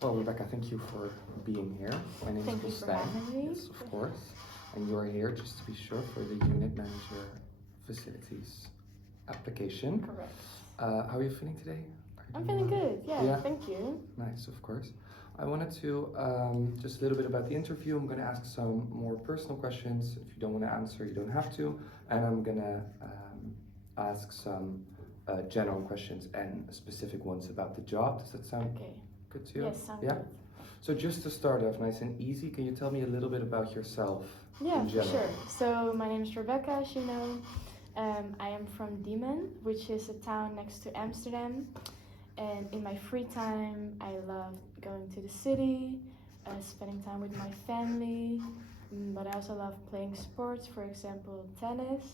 Well, Rebecca, thank you for being here. My name Thank you is for Stijn. having me. Yes, of course. And you're here, just to be sure, for the Unit Manager Facilities application. Correct. How are you feeling today? I'm feeling good. Yeah. Thank you. Nice, of course. I wanted to just a little bit about the interview. I'm going to ask some more personal questions. If you don't want to answer, you don't have to. And I'm going to ask some general questions and specific ones about the job. Does that sound Okay. good to you? Yes, sounds Yeah. good. So just to start off nice and easy, can you tell me a little bit about yourself Yeah, in for general? sure. So my name is Rebecca, as you know. I am from Diemen, which is a town next to Amsterdam. And in my free time, I love going to the city, spending time with my family. But I also love playing sports, for example, tennis.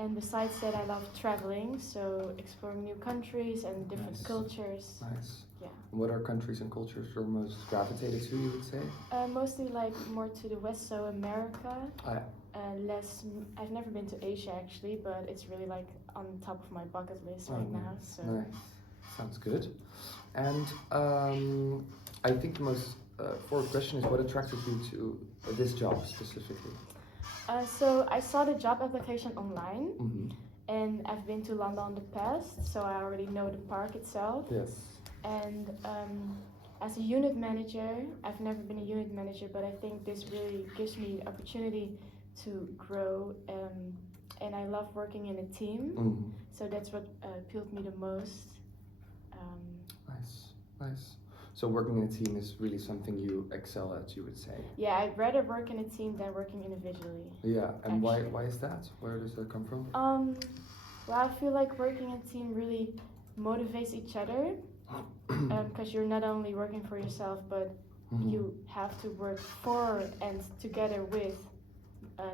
And besides that, I love traveling, so exploring new countries and different Nice. cultures. Nice. Yeah. What are countries and cultures you're most gravitated to, you would say? Mostly like more to the west, so America. Ah, I've never been to Asia actually, but it's really like on top of my bucket list right now. So Nice. Sounds good. And I think the most forward question is what attracted you to this job specifically? so I saw the job application online, Mm-hmm. and I've been to London in the past, so I already know the park itself. Yes. And as a unit manager, I've never been a unit manager, but I think this really gives me the opportunity to grow. And I love working in a team, Mm-hmm. so that's what appealed me the most. Nice. So working in a team is really something you excel at, you would say. Yeah, I'd rather work in a team than working individually. Yeah, and Actually. why is that? Where does that come from? Well, I feel like working in a team really motivates each other, because you're not only working for yourself, but Mhm. you have to work for and together with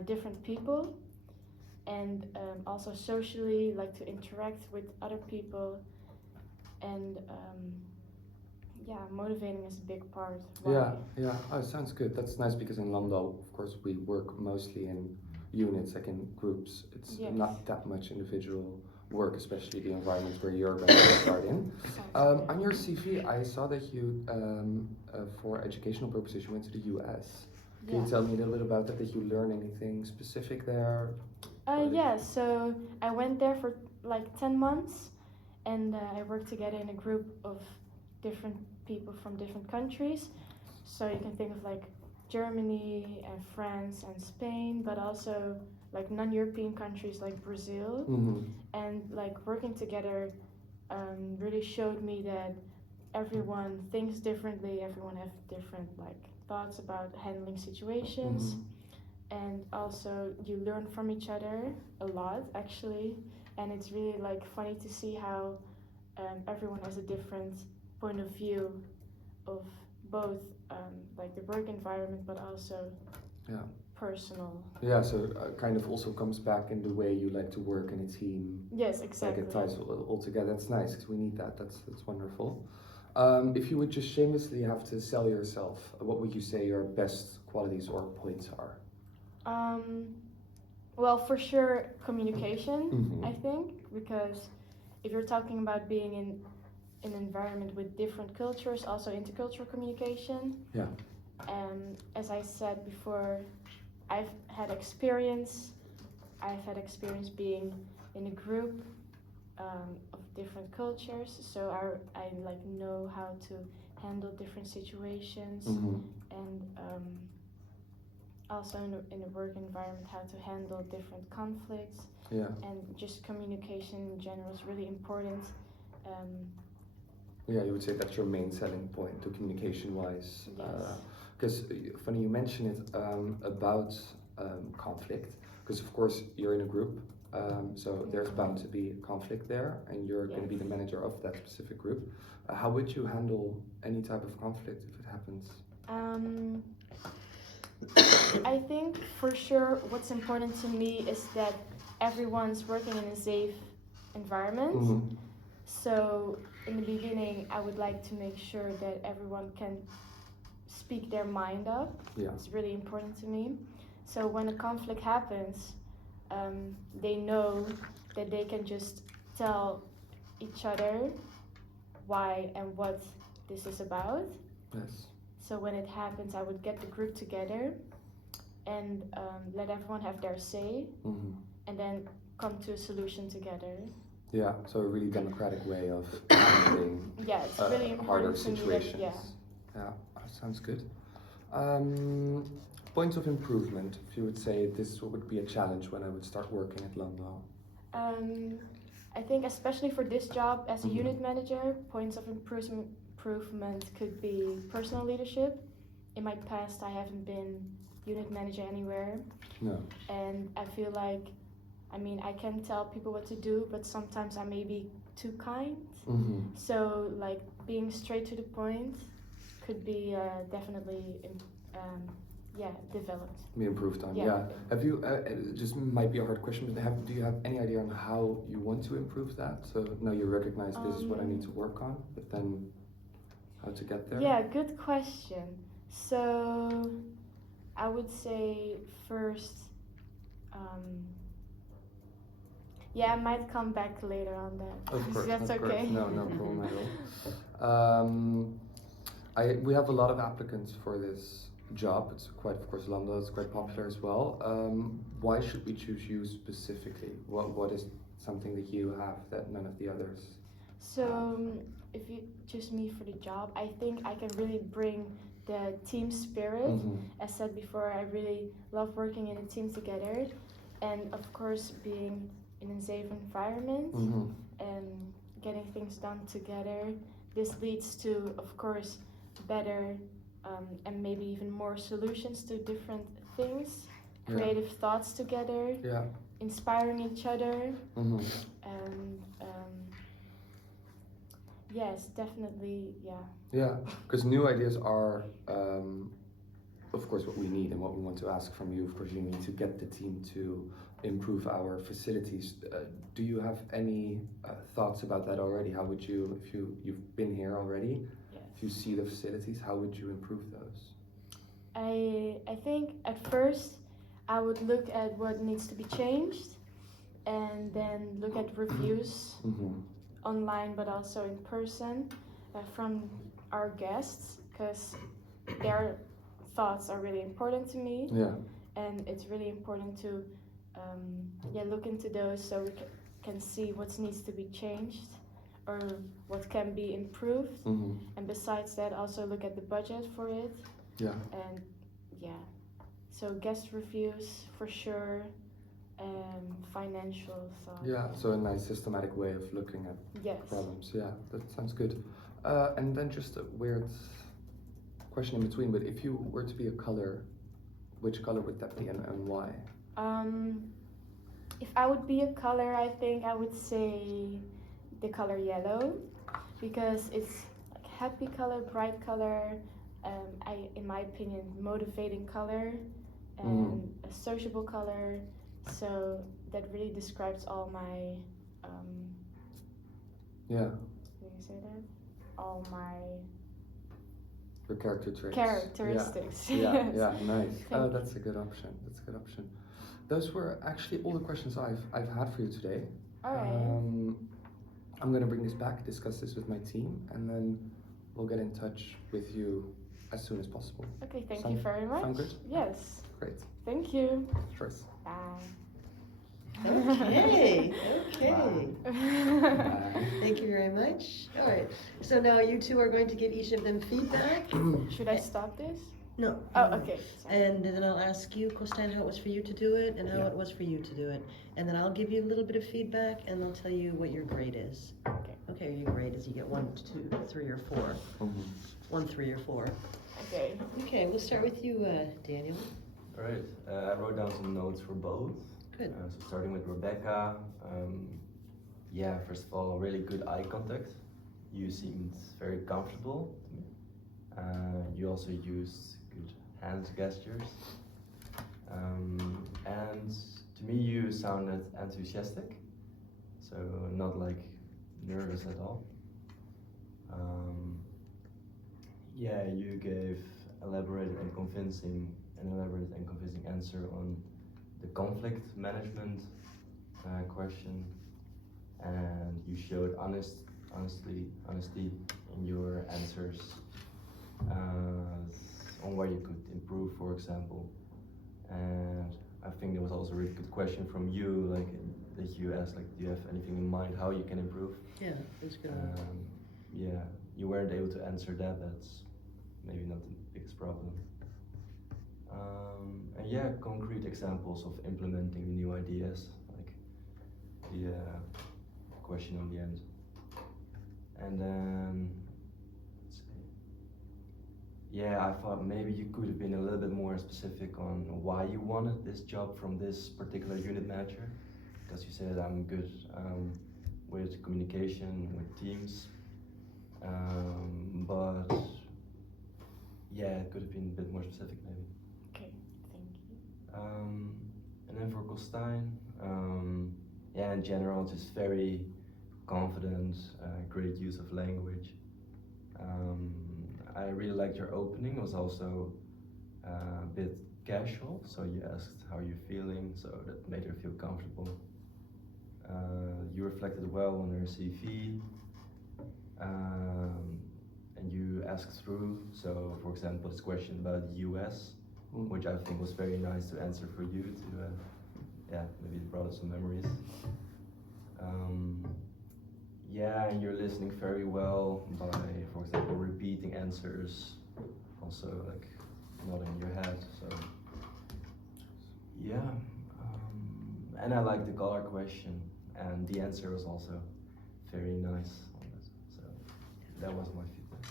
different people, and also socially, like to interact with other people, and motivating is a big part. Yeah. Oh, sounds good. That's nice because in Landau, of course, we work mostly in units, like in groups. It's Yes. not that much individual work, especially the environments where you're going to start in. Sounds good. On your CV, I saw that you, for educational purposes, you went to the US. Can you tell me a little bit about that? Did you learn anything specific there? Yeah, so I went there for like 10 months, and I worked together in a group of different people from different countries. So you can think of like Germany and France and Spain, but also like non-European countries like Brazil. Mm-hmm. And like working together really showed me that everyone thinks differently, everyone has different like thoughts about handling situations. And also you learn from each other a lot actually, and it's really like funny to see how everyone has a different point of view of both like the work environment, but also Yeah. personal. Yeah, so kind of also comes back in the way you like to work in a team. Yes, exactly. Like it ties all together. That's nice because we need that. That's wonderful. If you would just shamelessly have to sell yourself, what would you say your best qualities or points are? Well, for sure, communication. Mhm. I think, because if you're talking about being in an environment with different cultures, also intercultural communication. Yeah. As I said before, I've had experience. I've had experience being in a group of different cultures, so I like know how to handle different situations, Mhm. and also in a work environment how to handle different conflicts. Yeah. And just communication in general is really important. Yeah, you would say that's your main selling point, to communication-wise. Yes. Because funny you mention it about conflict, because of course you're in a group, so there's bound to be conflict there, and you're going to be the manager of that specific group. How would you handle any type of conflict if it happens? I think for sure what's important to me is that everyone's working in a safe environment. Mhm. So in the beginning, I would like to make sure that everyone can speak their mind up. Yeah. It's really important to me. So when a conflict happens, they know that they can just tell each other why and what this is about. Yes. So when it happens, I would get the group together and let everyone have their say, Mm-hmm. and then come to a solution together. Yeah, so a really democratic way of handling Yeah, it's really harder important to me that, situations. yeah. Yeah, that sounds good. Points of improvement, if you would say this would be a challenge when I would start working at Landau. I think especially for this job as a Mhm. unit manager, points of improvement could be personal leadership. In my past, I haven't been unit manager anywhere, No. and I feel like, I mean, I can tell people what to do, but sometimes I may be too kind. Mm-hmm. So like being straight to the point could be definitely developed. Be improved on, Yeah. yeah. Have you, it just might be a hard question, but do you have any idea on how you want to improve that? So now you recognize this is what I need to work on, but then how to get there? Yeah, good question. So I would say first, I might come back later on that. Of course, That's of okay. course. No, no problem at all. We have a lot of applicants for this job. It's quite, of course, Landau is quite popular as well. Why should we choose you specifically? What is something that you have that none of the others? So if you choose me for the job, I think I can really bring the team spirit. Mm-hmm. As said before, I really love working in a team together, and of course being in a safe environment Mm-hmm. and getting things done together. This leads to, of course, better and maybe even more solutions to different things, Yeah. creative thoughts together, Yeah. inspiring each other, Mm-hmm. and yes, definitely, yeah. Yeah, because new ideas are, of course, what we need and what we want to ask from you. Of course, you need to get the team to improve our facilities. Do you have any thoughts about that already? How would you, if you've been here already, Yes. if you see the facilities, how would you improve those? I think at first I would look at what needs to be changed, and then look at reviews Mm-hmm. online but also in person from our guests, because their thoughts are really important to me, Yeah. and it's really important to look into those so we can see what needs to be changed or what can be improved. Mm-hmm. And besides that, also look at the budget for it. Yeah. And so guest reviews for sure, and financial thoughts. Yeah, so a nice systematic way of looking at Yes. problems. Yeah, that sounds good. And then just a weird question in between, but if you were to be a color, which color would that be and why? If I would be a color, I think I would say the color yellow, because it's like happy color, bright color, in my opinion, motivating color, and a sociable color. So that really describes all my, Yeah, can you say that? All my your character traits. characteristics. Yeah, Yes. yeah, nice. Thank you. That's a good option. That's a good option. Those were actually all the questions I've had for you today. All right. I'm gonna bring this back, discuss this with my team, and then we'll get in touch with you as soon as possible. Okay, thank Sound- you very much. sound good? Yes. Great. Thank you. Of course. Bye. Okay, okay. Bye. Thank you very much. All right, so now you two are going to give each of them feedback. Should I stop this? No. Oh, okay. Sorry. And then I'll ask you, Costain, how it was for you to do it and how Yeah. it was for you to do it. And then I'll give you a little bit of feedback and I'll tell you what your grade is. Okay. Okay, your grade is you get 1, 2, 3, or 4. Mhm. 1, 3, or 4. Okay. Okay, we'll start with you, Daniel. Alright, I wrote down some notes for both. Good. So starting with Rebecca, first of all, really good eye contact. You seemed very comfortable to me. You also used good hand gestures. And to me, you sounded enthusiastic, so not like nervous at all. You gave an elaborate and convincing answer on the conflict management question, and you showed honesty in your answers. on where you could improve, for example. And I think there was also a really good question from you, like that you asked, like, do you have anything in mind how you can improve? Yeah, it's good. Yeah, you weren't able to answer that. That's maybe not the biggest problem. And yeah, concrete examples of implementing new ideas, like the question on the end. And then, let's see. Yeah, I thought maybe you could have been a little bit more specific on why you wanted this job from this particular unit manager. Because you said I'm good with communication, with teams. But yeah, it could have been a bit more specific maybe. Okay, thank you. And then for Costain, yeah, in general, just very confident, great use of language. I really liked your opening. It was also a bit casual, so you asked how you're feeling, so that made her feel comfortable. You reflected well on her CV, and you asked through. So, for example, this question about the US, which I think was very nice to answer for you to, yeah, maybe it brought us some memories. Yeah, and you're listening very well by, for example, repeating answers, also like nodding your head. So, yeah, and I like the color question, and the answer was also very nice on it. So that was my feedback.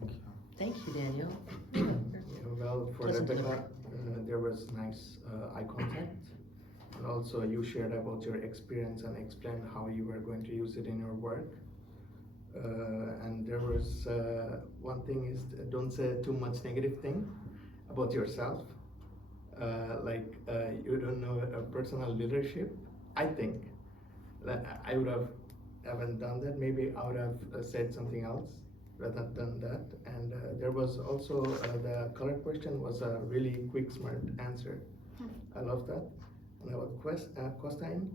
Thank you. Thank you, Daniel. Yeah, well, for Pleasant Rebecca, there was nice eye contact. And also you shared about your experience and explained how you were going to use it in your work. And there was one thing is don't say too much negative thing about yourself. Like you don't know personal leadership. I think that I would have haven't done that. Maybe I would have said something else rather than done that. And there was also the color question was a really quick, smart answer. I love that. And about Costain,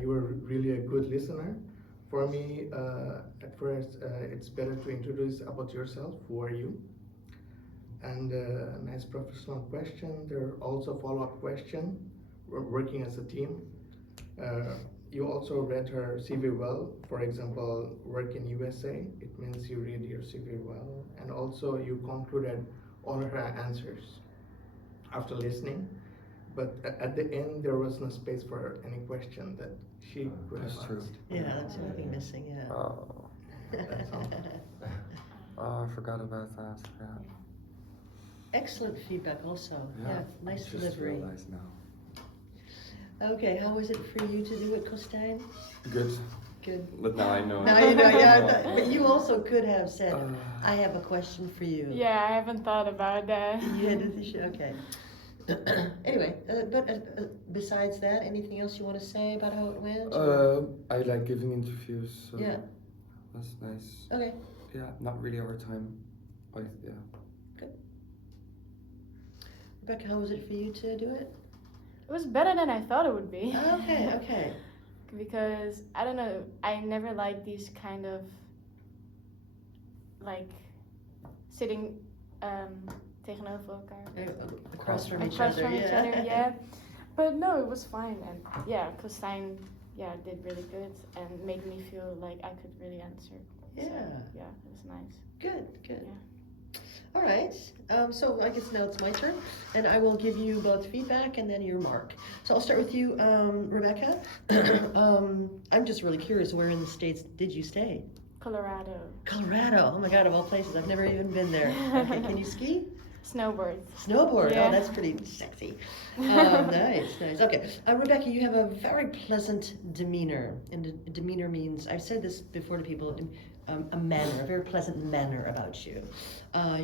you were really a good listener. For me, at first, it's better to introduce about yourself. Who are you? And a nice professional question. There are also follow-up question. We're working as a team. You also read her CV well. For example, work in USA. It means you read your CV well. And also you concluded all her answers after listening. But at the end, there was no space for any question that she could have That's true. asked. Yeah, that's the only thing missing, yeah. Oh, That's all. oh, I forgot about that. Yeah. Excellent feedback also. Yeah, nice I just delivery. realized now. Okay, how was it for you to do it, Costain? Good, Good. but now I know. Now you know, yeah, but you also could have said, Uh. I have a question for you. Yeah, I haven't thought about that. You had to, okay. Anyway, but besides that, anything else you want to say about how it went? or- I like giving interviews, so Yeah. that's nice. Okay. Yeah, not really over time, but yeah. Rebecca, how was it for you to do it? It was better than I thought it would be. Okay, okay. Because I don't know, I never liked these kind of like sitting tegenover elkaar. Across from each Across other, from yeah. each other, yeah. But no, it was fine, and yeah, Costain, yeah, did really good and made me feel like I could really answer. Yeah. So, yeah, it was nice. Good, good. Yeah. All right. So I guess now it's my turn, and I will give you both feedback and then your mark. So I'll start with you, Rebecca. I'm just really curious, where in the States did you stay? Colorado. Colorado. Oh my God, of all places, I've never even been there. Okay, can you ski? Snowboard. Snowboard. Yeah. Oh, that's pretty sexy. Nice, nice. Okay, Rebecca, you have a very pleasant demeanor, and demeanor means, I've said this before to people, a manner, a very pleasant manner about you.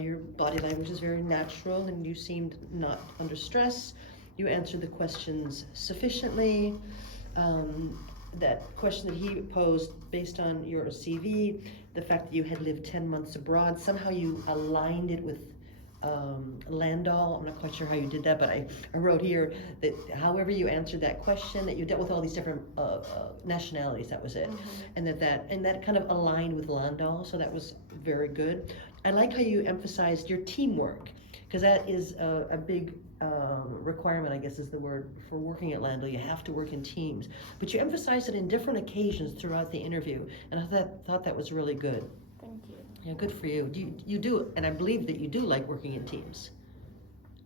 Your body language is very natural, and you seemed not under stress. You answered the questions sufficiently. That question that he posed based on your CV, the fact that you had lived 10 months abroad, somehow you aligned it with Landau. I'm not quite sure how you did that, but I wrote here that however you answered that question, that you dealt with all these different nationalities, that was it. Mm-hmm. And that kind of aligned with Landau, so that was very good. I like how you emphasized your teamwork, because that is a big requirement, I guess is the word, for working at Landell. You have to work in teams. But you emphasized it in different occasions throughout the interview, and I thought that was really good. Thank you. Yeah, good for you. You do, and I believe that you do like working in teams.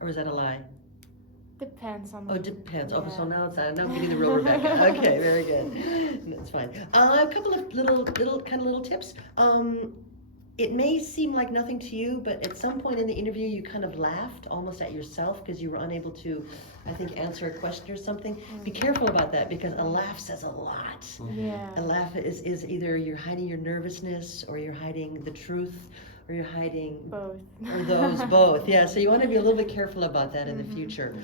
Or is that a lie? Depends on. Oh, it depends. Oh, so Yeah. now it's now I'm getting the real Rebecca. Okay, very good. That's fine. A couple of little tips. It may seem like nothing to you, but at some point in the interview, you kind of laughed almost at yourself because you were unable to, I think, answer a question or something. Be careful about that, because a laugh says a lot. Yeah. A laugh is either you're hiding your nervousness, or you're hiding the truth, or you're hiding Both. or those both. Yeah, so you want to be a little bit careful about that in the Mhm. future.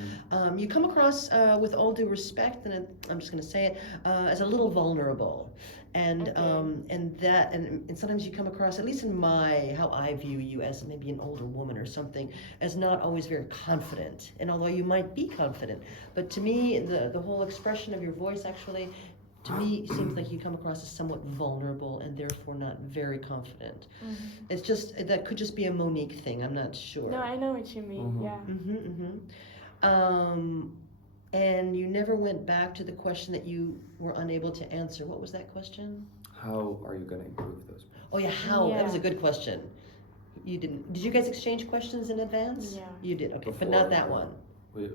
You come across, with all due respect, and I'm just going to say it, as a little vulnerable. And Okay. and sometimes you come across, at least in how I view you, as maybe an older woman or something, as not always very confident. And although you might be confident, but to me, the whole expression of your voice actually, to me, seems like you come across as somewhat vulnerable and therefore not very confident. Mhm. It's just, that could just be a Monique thing. I'm not sure. No, I know what you mean. Mhm. Yeah. And you never went back to the question that you were unable to answer. What was that question? How are you going to improve those? Oh yeah, how? That was a Yeah. good question. You didn't. Did you guys exchange questions in advance? Yeah. You did. Okay, but Before, not that one. We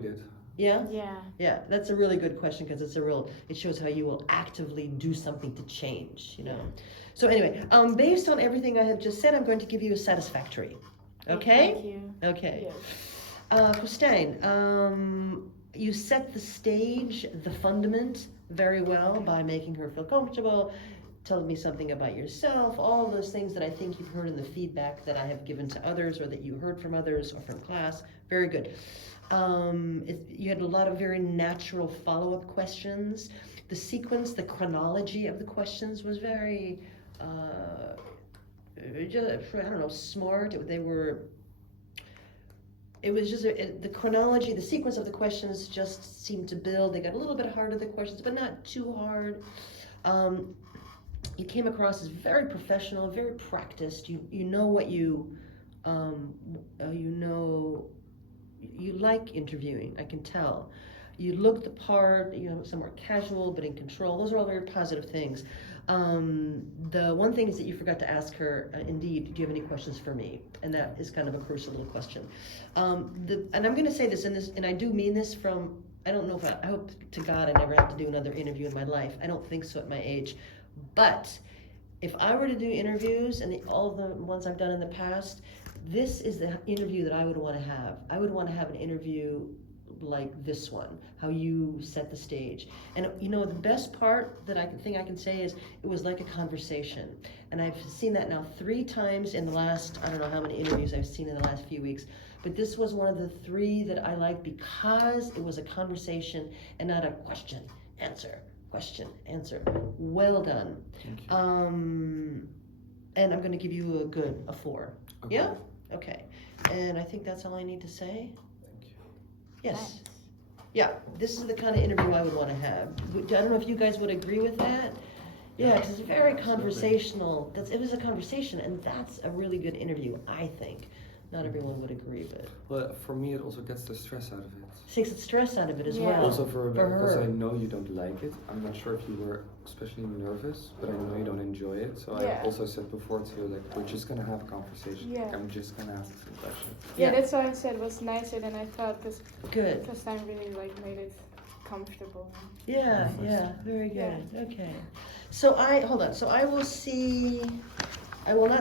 did. Yeah. Yeah. Yeah, that's a really good question, because it shows how you will actively do something to change, you know. So anyway, based on everything I have just said, I'm going to give you a satisfactory. Okay? Thank you. Okay. Yes. Christine, you set the stage, the fundament, very well by making her feel comfortable, telling me something about yourself, all of those things that I think you've heard in the feedback that I have given to others, or that you heard from others or from class. Very good. You had a lot of very natural follow-up questions. The sequence, the chronology of the questions was very, just, I don't know, smart. It was just the chronology, the sequence of the questions just seemed to build. They got a little bit harder, the questions, but not too hard. You came across as very professional, very practiced. You know what you like interviewing. I can tell. You looked the part, somewhat casual but in control. Those are all very positive things. The one thing is that you forgot to ask her, indeed, do you have any questions for me? And that is kind of a crucial little question. And I'm going to say this, and I do mean this from, I don't know if I hope to God I never have to do another interview in my life. I don't think so at my age. But if I were to do interviews, and all the ones I've done in the past, this is the interview that I would want to have. I would want to have an interview like this one, how you set the stage. And the best part that I can say is it was like a conversation. And I've seen that now 3 times in the last, I don't know how many interviews I've seen in the last few weeks, but this was one of the 3 that I liked because it was a conversation and not a question, answer. Well done. Thank you. And I'm going to give you a 4. Okay. Yeah? Okay. And I think that's all I need to say. Thank you. Yes. Nice. Yeah, this is the kind of interview I would want to have. I don't know if you guys would agree with that. Yeah, because it's very conversational. It was a conversation, and that's a really good interview, I think. Not everyone would agree, but Well, for me, it also gets the stress out of it. takes the stress out of it as Yeah. well. Also for Rebecca, because her. I know you don't like it. I'm not sure if you were especially nervous, but I know you don't enjoy it. So Yeah. I also said before to you, like, we're just gonna have a conversation. Yeah. Like, I'm just gonna ask some questions. Yeah, Yeah. that's why I said it was nicer than I thought, because Good. time really made it comfortable. Yeah, Perfect. yeah, very good. Yeah. Okay. So hold on. So I will not